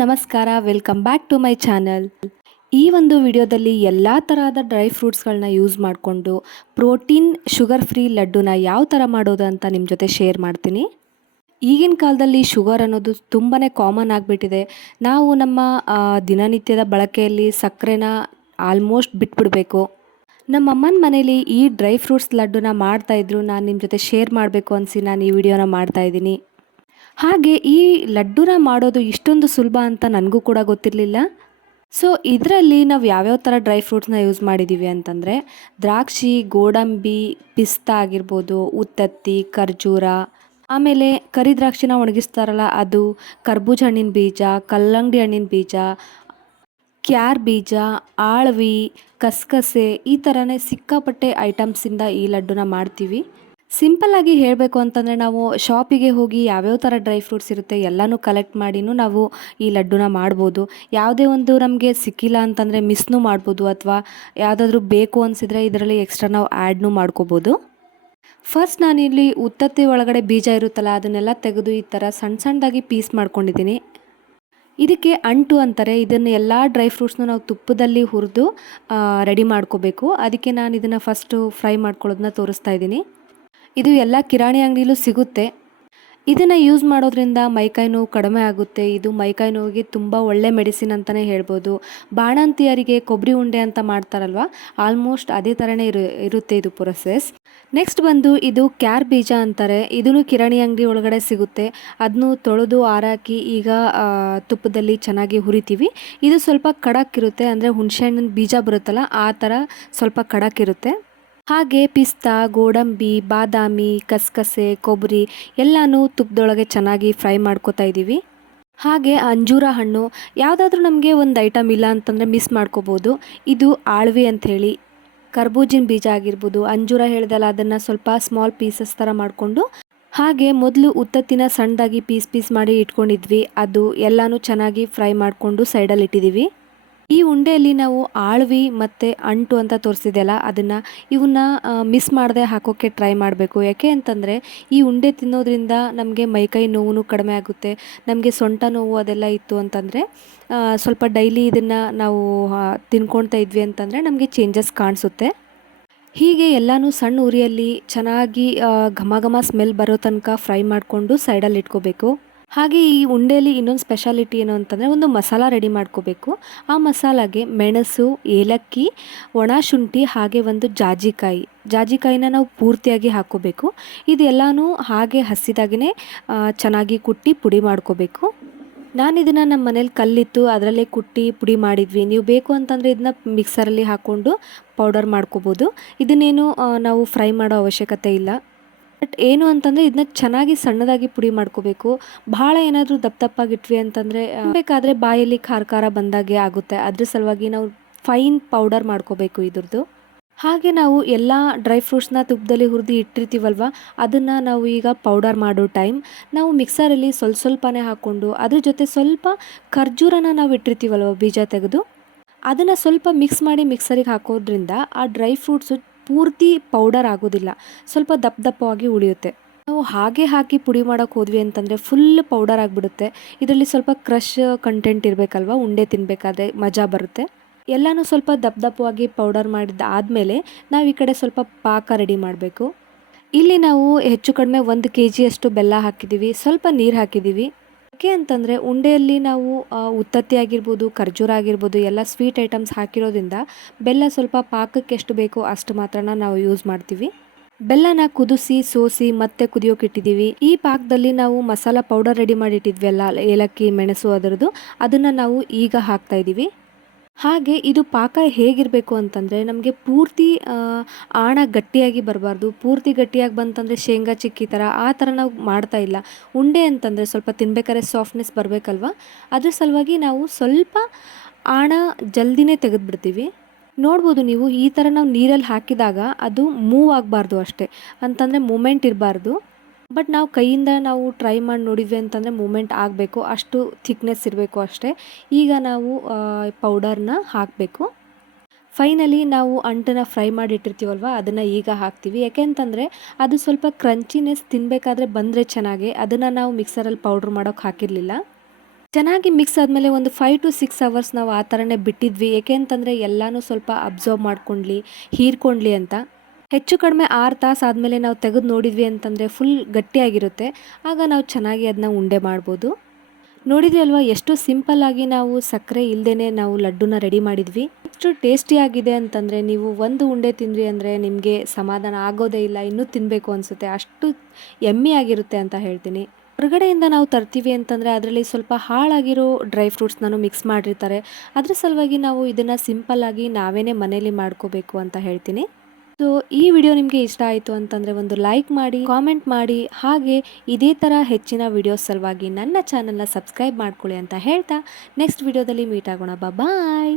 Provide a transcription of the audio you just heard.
ನಮಸ್ಕಾರ welcome back to my channel ಈ ಒಂದು ವಿಡಿಯೋದಲ್ಲಿ ಎಲ್ಲ ಥರದ ಡ್ರೈ ಫ್ರೂಟ್ಸ್ಗಳನ್ನ ಯೂಸ್ ಮಾಡಿಕೊಂಡು ಪ್ರೋಟೀನ್ ಶುಗರ್ ಫ್ರೀ ಲಡ್ಡುನ ಯಾವ ಥರ ಮಾಡೋದು ಅಂತ ನಿಮ್ಮ ಜೊತೆ ಶೇರ್ ಮಾಡ್ತೀನಿ. ಈಗಿನ ಕಾಲದಲ್ಲಿ ಶುಗರ್ ಅನ್ನೋದು ತುಂಬಾ ಕಾಮನ್ ಆಗಿಬಿಟ್ಟಿದೆ. ನಾವು ನಮ್ಮ ದಿನನಿತ್ಯದ ಬಳಕೆಯಲ್ಲಿ ಸಕ್ಕರೆನ ಆಲ್ಮೋಸ್ಟ್ ಬಿಟ್ಬಿಡಬೇಕು. ನಮ್ಮ ಅಮ್ಮನ ಮನೇಲಿ ಈ ಡ್ರೈ ಫ್ರೂಟ್ಸ್ ಲಡ್ಡುನ ಮಾಡ್ತಾಯಿದ್ರು ನಾನು ನಿಮ್ಮ ಜೊತೆ ಶೇರ್ ಮಾಡಬೇಕು ಅನಿಸಿ ನಾನು ಈ ವಿಡಿಯೋನ ಮಾಡ್ತಾಯಿದ್ದೀನಿ ಹಾಗೆ ಈ ಲಡ್ಡುನ ಮಾಡೋದು ಇಷ್ಟೊಂದು ಸುಲಭ ಅಂತ ನನಗೂ ಕೂಡ ಗೊತ್ತಿರಲಿಲ್ಲ. ಸೊ ಇದರಲ್ಲಿ ನಾವು ಯಾವ್ಯಾವ ಥರ ಡ್ರೈ ಫ್ರೂಟ್ಸ್ನ ಯೂಸ್ ಮಾಡಿದ್ದೀವಿ ಅಂತಂದರೆ, ದ್ರಾಕ್ಷಿ, ಗೋಡಂಬಿ, ಪಿಸ್ತಾ ಆಗಿರ್ಬೋದು, ಉತ್ತತ್ತಿ, ಖರ್ಜೂರ, ಆಮೇಲೆ ಕರಿ ದ್ರಾಕ್ಷಿನ ಒಣಗಿಸ್ತಾರಲ್ಲ ಅದು, ಕರ್ಬೂಜ ಹಣ್ಣಿನ ಬೀಜ, ಕಲ್ಲಂಗಡಿ ಹಣ್ಣಿನ ಬೀಜ, ಕ್ಯಾರ್ ಬೀಜ, ಆಳ್ವಿ, ಕಸ್ಕಸೆ ಈ ಥರನೇ ಸಿಕ್ಕಾಪಟ್ಟೆ ಐಟಮ್ಸಿಂದ ಈ ಲಡ್ಡುನ ಮಾಡ್ತೀವಿ. ಸಿಂಪಲ್ಲಾಗಿ ಹೇಳಬೇಕು ಅಂತಂದರೆ ನಾವು ಶಾಪಿಗೆ ಹೋಗಿ ಯಾವ್ಯಾವ ಥರ ಡ್ರೈ ಫ್ರೂಟ್ಸ್ ಇರುತ್ತೆ ಎಲ್ಲನೂ ಕಲೆಕ್ಟ್ ಮಾಡಿನೂ ನಾವು ಈ ಲಡ್ಡುನ ಮಾಡ್ಬೋದು. ಯಾವುದೇ ಒಂದು ನಮಗೆ ಸಿಕ್ಕಿಲ್ಲ ಅಂತಂದರೆ ಮಿಸ್ನೂ ಮಾಡ್ಬೋದು ಅಥವಾ ಯಾವುದಾದ್ರೂ ಬೇಕು ಅನಿಸಿದರೆ ಇದರಲ್ಲಿ ಎಕ್ಸ್ಟ್ರಾ ನಾವು ಆ್ಯಡ್ನೂ ಮಾಡ್ಕೋಬೋದು. ಫಸ್ಟ್ ನಾನಿಲ್ಲಿ ಉತ್ತತ್ತಿ ಒಳಗಡೆ ಬೀಜ ಇರುತ್ತಲ್ಲ ಅದನ್ನೆಲ್ಲ ತೆಗೆದು ಈ ಥರ ಸಣ್ಣ ಸಣ್ಣದಾಗಿ ಪೀಸ್ ಮಾಡ್ಕೊಂಡಿದ್ದೀನಿ. ಇದಕ್ಕೆ ಅಂಟು ಅಂತಾರೆ, ಇದನ್ನು ಎಲ್ಲ ಡ್ರೈ ಫ್ರೂಟ್ಸ್ನು ನಾವು ತುಪ್ಪದಲ್ಲಿ ಹುರಿದು ರೆಡಿ ಮಾಡ್ಕೋಬೇಕು. ಅದಕ್ಕೆ ನಾನು ಇದನ್ನು ಫಸ್ಟು ಫ್ರೈ ಮಾಡ್ಕೊಳ್ಳೋದನ್ನ ತೋರಿಸ್ತಾ ಇದ್ದೀನಿ. ಇದು ಎಲ್ಲ ಕಿರಾಣಿ ಅಂಗಡಿಲೂ ಸಿಗುತ್ತೆ. ಇದನ್ನು ಯೂಸ್ ಮಾಡೋದ್ರಿಂದ ಮೈಕೈ ನೋವು ಕಡಿಮೆ ಆಗುತ್ತೆ. ಇದು ಮೈಕೈ ನೋವಿಗೆ ತುಂಬ ಒಳ್ಳೆ ಮೆಡಿಸಿನ್ ಅಂತಲೇ ಹೇಳ್ಬೋದು. ಬಾಣಂತಿಯರಿಗೆ ಕೊಬ್ಬರಿ ಉಂಡೆ ಅಂತ ಮಾಡ್ತಾರಲ್ವ? ಆಲ್ಮೋಸ್ಟ್ ಅದೇ ಥರನೇ ಇರು, ಇರುತ್ತೆ ಇದು ಪ್ರೊಸೆಸ್ ನೆಕ್ಸ್ಟ್ ಬಂದು ಇದು ಕ್ಯಾರ್ ಬೀಜ ಅಂತಾರೆ. ಇದನ್ನು ಕಿರಾಣಿ ಅಂಗಡಿ ಒಳಗಡೆ ಸಿಗುತ್ತೆ. ಅದನ್ನು ತೊಳೆದು ಆರಾಕಿ ಈಗ ತುಪ್ಪದಲ್ಲಿ ಚೆನ್ನಾಗಿ ಹುರಿತೀವಿ. ಇದು ಸ್ವಲ್ಪ ಕಡಕ್ ಇರುತ್ತೆ ಅಂದರೆ ಹುಣಸೆಹಣ್ಣಿನ ಬೀಜ ಬರುತ್ತಲ್ಲ, ಆ ಥರ ಸ್ವಲ್ಪ ಕಡಕ್ ಇರುತ್ತೆ ಹಾಗೆ ಪಿಸ್ತಾ, ಗೋಡಂಬಿ, ಬಾದಾಮಿ, ಕಸಕಸೆ, ಕೊಬ್ಬರಿ ಎಲ್ಲನೂ ತುಪ್ಪದೊಳಗೆ ಚೆನ್ನಾಗಿ ಫ್ರೈ ಮಾಡ್ಕೊತಾ ಇದ್ದೀವಿ. ಹಾಗೆ ಅಂಜೂರ ಹಣ್ಣು ಯಾವುದಾದ್ರೂ ನಮಗೆ ಒಂದು ಐಟಮ್ ಇಲ್ಲ ಅಂತಂದರೆ ಮಿಸ್ ಮಾಡ್ಕೋಬೋದು. ಇದು ಆಳ್ವಿ ಅಂಥೇಳಿ ಕರ್ಬೂಜಿನ ಬೀಜ ಆಗಿರ್ಬೋದು, ಅಂಜೂರ ಹೇಳ್ದಲ್ಲ ಅದನ್ನು ಸ್ವಲ್ಪ ಸ್ಮಾಲ್ ಪೀಸಸ್ ಥರ ಮಾಡಿಕೊಂಡು ಹಾಗೆ ಮೊದಲು ಉತ್ತತ್ತಿನ ಸಣ್ಣದಾಗಿ ಪೀಸ್ ಪೀಸ್ ಮಾಡಿ ಇಟ್ಕೊಂಡಿದ್ವಿ. ಅದು ಎಲ್ಲನೂ ಚೆನ್ನಾಗಿ ಫ್ರೈ ಮಾಡಿಕೊಂಡು ಸೈಡಲ್ಲಿ ಇಟ್ಟಿದ್ದೀವಿ. ಈ ಉಂಡೆಯಲ್ಲಿ ನಾವು ಆಳ್ವಿ ಮತ್ತು ಅಂಟು ಅಂತ ತೋರಿಸಿದೆಯಲ್ಲ, ಅದನ್ನು ಇವನ್ನ ಮಿಸ್ ಮಾಡದೆ ಹಾಕೋಕ್ಕೆ ಟ್ರೈ ಮಾಡಬೇಕು. ಯಾಕೆ ಅಂತಂದರೆ, ಈ ಉಂಡೆ ತಿನ್ನೋದ್ರಿಂದ ನಮಗೆ ಮೈಕೈ ನೋವು ಕಡಿಮೆ ಆಗುತ್ತೆ. ನಮಗೆ ಸೊಂಟ ನೋವು ಅದೆಲ್ಲ ಇತ್ತು ಅಂತಂದರೆ ಸ್ವಲ್ಪ ಡೈಲಿ ಇದನ್ನು ನಾವು ತಿನ್ಕೊಳ್ತಾ ಇದ್ವಿ ಅಂತಂದರೆ ನಮಗೆ ಚೇಂಜಸ್ ಕಾಣಿಸುತ್ತೆ. ಹೀಗೆ ಎಲ್ಲನೂ ಸಣ್ಣ ಉರಿಯಲ್ಲಿ ಚೆನ್ನಾಗಿ ಘಮ ಘಮ ಸ್ಮೆಲ್ ಬರೋ ತನಕ ಫ್ರೈ ಮಾಡಿಕೊಂಡು ಸೈಡಲ್ಲಿ ಇಟ್ಕೋಬೇಕು. ಹಾಗೆ ಈ ಉಂಡೆಯಲ್ಲಿ ಇನ್ನೊಂದು ಸ್ಪೆಷಾಲಿಟಿ ಏನು ಅಂತಂದರೆ ಒಂದು ಮಸಾಲ ರೆಡಿ ಮಾಡ್ಕೋಬೇಕು. ಆ ಮಸಾಲಾಗೆ ಮೆಣಸು, ಏಲಕ್ಕಿ, ಒಣ ಶುಂಠಿ ಹಾಗೆ ಒಂದು ಜಾಜಿಕಾಯಿ. ಜಾಜಿಕಾಯಿನ ನಾವು ಪೂರ್ತಿಯಾಗಿ ಹಾಕ್ಕೋಬೇಕು. ಇದೆಲ್ಲನೂ ಹಾಗೆ ಹಸಿದಾಗೇ ಚೆನ್ನಾಗಿ ಕುಟ್ಟಿ ಪುಡಿ ಮಾಡ್ಕೋಬೇಕು. ನಾನು ಇದನ್ನು ನಮ್ಮ ಮನೇಲಿ ಕಲ್ಲಿತ್ತು, ಅದರಲ್ಲೇ ಕುಟ್ಟಿ ಪುಡಿ ಮಾಡಿದ್ವಿ. ನೀವು ಬೇಕು ಅಂತಂದರೆ ಇದನ್ನ ಮಿಕ್ಸರಲ್ಲಿ ಹಾಕ್ಕೊಂಡು ಪೌಡರ್ ಮಾಡ್ಕೋಬೋದು. ಇದನ್ನೇನು ನಾವು ಫ್ರೈ ಮಾಡೋ ಅವಶ್ಯಕತೆ ಇಲ್ಲ. ಬಟ್ ಏನು ಅಂತಂದರೆ ಇದನ್ನ ಚೆನ್ನಾಗಿ ಸಣ್ಣದಾಗಿ ಪುಡಿ ಮಾಡ್ಕೋಬೇಕು. ಭಾಳ ಏನಾದರೂ ದಪ್ಪ ದಪ್ಪಾಗಿಟ್ವಿ ಅಂತಂದರೆ ಬೇಕಾದರೆ ಬಾಯಲ್ಲಿ ಖಾರ ಖಾರ ಬಂದಾಗೆ ಆಗುತ್ತೆ. ಅದ್ರ ಸಲುವಾಗಿ ನಾವು ಫೈನ್ ಪೌಡರ್ ಮಾಡ್ಕೋಬೇಕು ಇದ್ರದ್ದು. ಹಾಗೆ ನಾವು ಎಲ್ಲ ಡ್ರೈ ಫ್ರೂಟ್ಸ್ನ ತುಪ್ಪದಲ್ಲಿ ಹುರಿದು ಇಟ್ಟಿರ್ತೀವಲ್ವ, ಅದನ್ನು ನಾವು ಈಗ ಪೌಡರ್ ಮಾಡೋ ಟೈಮ್. ನಾವು ಮಿಕ್ಸರಲ್ಲಿ ಸ್ವಲ್ಪ ಸ್ವಲ್ಪನೇ ಹಾಕ್ಕೊಂಡು, ಅದ್ರ ಜೊತೆ ಸ್ವಲ್ಪ ಖರ್ಜೂರನ ನಾವು ಇಟ್ಟಿರ್ತೀವಲ್ವ ಬೀಜ ತೆಗೆದು, ಅದನ್ನು ಸ್ವಲ್ಪ ಮಿಕ್ಸ್ ಮಾಡಿ ಮಿಕ್ಸರಿಗೆ ಹಾಕೋದ್ರಿಂದ ಆ ಡ್ರೈ ಫ್ರೂಟ್ಸು ಪೂರ್ತಿ ಪೌಡರ್ ಆಗೋದಿಲ್ಲ. ಸ್ವಲ್ಪ ದಪ್ಪ ದಪ್ಪವಾಗಿ ಉಳಿಯುತ್ತೆ. ನಾವು ಹಾಗೆ ಹಾಕಿ ಪುಡಿ ಮಾಡೋಕೆ ಹೋದ್ವಿ ಅಂತಂದರೆ ಫುಲ್ ಪೌಡರ್ ಆಗಿಬಿಡುತ್ತೆ. ಇದರಲ್ಲಿ ಸ್ವಲ್ಪ ಕ್ರಷ್ ಕಂಟೆಂಟ್ ಇರಬೇಕಲ್ವ? ಉಂಡೆ ತಿನ್ನಬೇಕಾದ್ರೆ ಮಜಾ ಬರುತ್ತೆ. ಎಲ್ಲನೂ ಸ್ವಲ್ಪ ದಪ್ಪ ದಪ್ಪವಾಗಿ ಪೌಡರ್ ಮಾಡಿದ ಆದಮೇಲೆ ನಾವು ಈ ಕಡೆ ಸ್ವಲ್ಪ ಪಾಕ ರೆಡಿ ಮಾಡಬೇಕು. ಇಲ್ಲಿ ನಾವು ಹೆಚ್ಚು ಕಡಿಮೆ ಒಂದು ಕೆ ಜಿಯಷ್ಟು ಬೆಲ್ಲ ಹಾಕಿದ್ದೀವಿ ಸ್ವಲ್ಪ ನೀರು ಹಾಕಿದ್ದೀವಿ ಯಾಕೆ ಅಂತಂದರೆ ಉಂಡೆಯಲ್ಲಿ ನಾವು ಉತ್ತತ್ತಿ ಆಗಿರ್ಬೋದು, ಖರ್ಜೂರ ಆಗಿರ್ಬೋದು, ಎಲ್ಲ ಸ್ವೀಟ್ ಐಟಮ್ಸ್ ಹಾಕಿರೋದ್ರಿಂದ ಬೆಲ್ಲ ಸ್ವಲ್ಪ ಪಾಕಕ್ಕೆ ಎಷ್ಟು ಬೇಕೋ ಅಷ್ಟು ಮಾತ್ರನ ನಾವು ಯೂಸ್ ಮಾಡ್ತೀವಿ. ಬೆಲ್ಲನ ಕುದಿಸಿ, ಸೋಸಿ, ಮತ್ತೆ ಕುದಿಯೋಕೆ ಇಟ್ಟಿದ್ದೀವಿ. ಈ ಪಾಕದಲ್ಲಿ ನಾವು ಮಸಾಲ ಪೌಡರ್ ರೆಡಿ ಮಾಡಿ ಇಟ್ಟಿದ್ವಲ್ಲ ಏಲಕ್ಕಿ, ಮೆಣಸು ಅದರದ್ದು, ಅದನ್ನು ನಾವು ಈಗ ಹಾಕ್ತಾ ಇದ್ದೀವಿ. ಹಾಗೆ ಇದು ಪಾಕ ಹೇಗಿರಬೇಕು ಅಂತಂದರೆ ನಮಗೆ ಪೂರ್ತಿ ಆಣ ಗಟ್ಟಿಯಾಗಿ ಬರಬಾರ್ದು. ಪೂರ್ತಿ ಗಟ್ಟಿಯಾಗಿ ಬಂತಂದರೆ ಶೇಂಗಾ ಚಿಕ್ಕಿ ಥರ ಆ ಥರ ನಾವು ಮಾಡ್ತಾ ಇಲ್ಲ. ಉಂಡೆ ಅಂತಂದರೆ ಸ್ವಲ್ಪ ತಿನ್ಬೇಕಾದ್ರೆ ಸಾಫ್ಟ್ನೆಸ್ ಬರಬೇಕಲ್ವ? ಅದ್ರ ಸಲುವಾಗಿ ನಾವು ಸ್ವಲ್ಪ ಆಣ ಜಲ್ದಿನೇ ತೆಗೆದುಬಿಡ್ತೀವಿ. ನೋಡ್ಬೋದು ನೀವು ಈ ಥರ ನಾವು ನೀರಲ್ಲಿ ಹಾಕಿದಾಗ ಅದು ಮೂವ್ ಆಗಬಾರ್ದು ಅಷ್ಟೇ. ಅಂತಂದರೆ ಮೂಮೆಂಟ್ ಇರಬಾರ್ದು. ಬಟ್ ನಾವು ಕೈಯಿಂದ ನಾವು ಟ್ರೈ ಮಾಡಿ ನೋಡಿದ್ವಿ ಅಂತಂದರೆ ಮೂಮೆಂಟ್ ಆಗಬೇಕು, ಅಷ್ಟು ಥಿಕ್ನೆಸ್ ಇರಬೇಕು ಅಷ್ಟೇ. ಈಗ ನಾವು ಪೌಡರ್ನ ಹಾಕಬೇಕು. ಫೈನಲಿ ನಾವು ಅಂಟನ್ನು ಫ್ರೈ ಮಾಡಿ ಇಟ್ಟಿರ್ತೀವಲ್ವ, ಅದನ್ನು ಈಗ ಹಾಕ್ತೀವಿ. ಯಾಕೆಂತಂದರೆ ಅದು ಸ್ವಲ್ಪ ಕ್ರಂಚಿನೆಸ್ ತಿನ್ನಬೇಕಾದ್ರೆ ಬಂದರೆ ಚೆನ್ನಾಗಿ, ಅದನ್ನು ನಾವು ಮಿಕ್ಸರಲ್ಲಿ ಪೌಡ್ರ್ ಮಾಡೋಕ್ಕೆ ಹಾಕಿರಲಿಲ್ಲ. ಚೆನ್ನಾಗಿ ಮಿಕ್ಸ್ ಆದಮೇಲೆ ಒಂದು ಫೈವ್ ಟು ಸಿಕ್ಸ್ ಅವರ್ಸ್ ನಾವು ಆ ಥರನೇ ಬಿಟ್ಟಿದ್ವಿ. ಯಾಕೆ ಅಂತಂದರೆ ಎಲ್ಲನೂ ಸ್ವಲ್ಪ ಅಬ್ಸರ್ವ್ ಮಾಡ್ಕೊಂಡ್ಲಿ, ಹೀರ್ಕೊಂಡ್ಲಿ ಅಂತ. ಹೆಚ್ಚು ಕಡಿಮೆ ಆರು ತಾಸು ಆದಮೇಲೆ ನಾವು ತೆಗೆದು ನೋಡಿದ್ವಿ ಅಂತಂದರೆ ಫುಲ್ ಗಟ್ಟಿಯಾಗಿರುತ್ತೆ. ಆಗ ನಾವು ಚೆನ್ನಾಗಿ ಅದನ್ನ ಉಂಡೆ ಮಾಡ್ಬೋದು. ನೋಡಿದ್ರಿ ಅಲ್ವಾ, ಎಷ್ಟು ಸಿಂಪಲ್ ಆಗಿ ನಾವು ಸಕ್ಕರೆ ಇಲ್ಲದೇ ನಾವು ಲಡ್ಡುನ ರೆಡಿ ಮಾಡಿದ್ವಿ. ಎಷ್ಟು ಟೇಸ್ಟಿಯಾಗಿದೆ ಅಂತಂದರೆ ನೀವು ಒಂದು ಉಂಡೆ ತಿಂದ್ರಿ ಅಂದರೆ ನಿಮಗೆ ಸಮಾಧಾನ ಆಗೋದೇ ಇಲ್ಲ, ಇನ್ನೂ ತಿನ್ನಬೇಕು ಅನಿಸುತ್ತೆ. ಅಷ್ಟು ಎಮ್ಮಿ ಆಗಿರುತ್ತೆ ಅಂತ ಹೇಳ್ತೀನಿ. ಹೊರಗಡೆಯಿಂದ ನಾವು ತರ್ತೀವಿ ಅಂತಂದರೆ ಅದರಲ್ಲಿ ಸ್ವಲ್ಪ ಹಾಳಾಗಿರೋ ಡ್ರೈ ಫ್ರೂಟ್ಸ್ನೂ ಮಿಕ್ಸ್ ಮಾಡಿರ್ತಾರೆ. ಅದ್ರ ಸಲುವಾಗಿ ನಾವು ಇದನ್ನು ಸಿಂಪಲ್ಲಾಗಿ ನಾವೇ ಮನೇಲಿ ಮಾಡ್ಕೋಬೇಕು ಅಂತ ಹೇಳ್ತೀನಿ. ಸೊ ಈ ವಿಡಿಯೋ ನಿಮಗೆ ಇಷ್ಟ ಆಯಿತು ಅಂತಂದರೆ ಒಂದು ಲೈಕ್ ಮಾಡಿ ಕಾಮೆಂಟ್ ಮಾಡಿ, ಹಾಗೆ ಇದೇ ಥರ ಹೆಚ್ಚಿನ ವಿಡಿಯೋಸ್ ಸಲುವಾಗಿ ನನ್ನ ಚಾನಲ್ನ ಸಬ್ಸ್ಕ್ರೈಬ್ ಮಾಡ್ಕೊಳ್ಳಿ ಅಂತ ಹೇಳ್ತಾ ನೆಕ್ಸ್ಟ್ ವಿಡಿಯೋದಲ್ಲಿ ಮೀಟ್ ಆಗೋಣ. ಬಾಯ್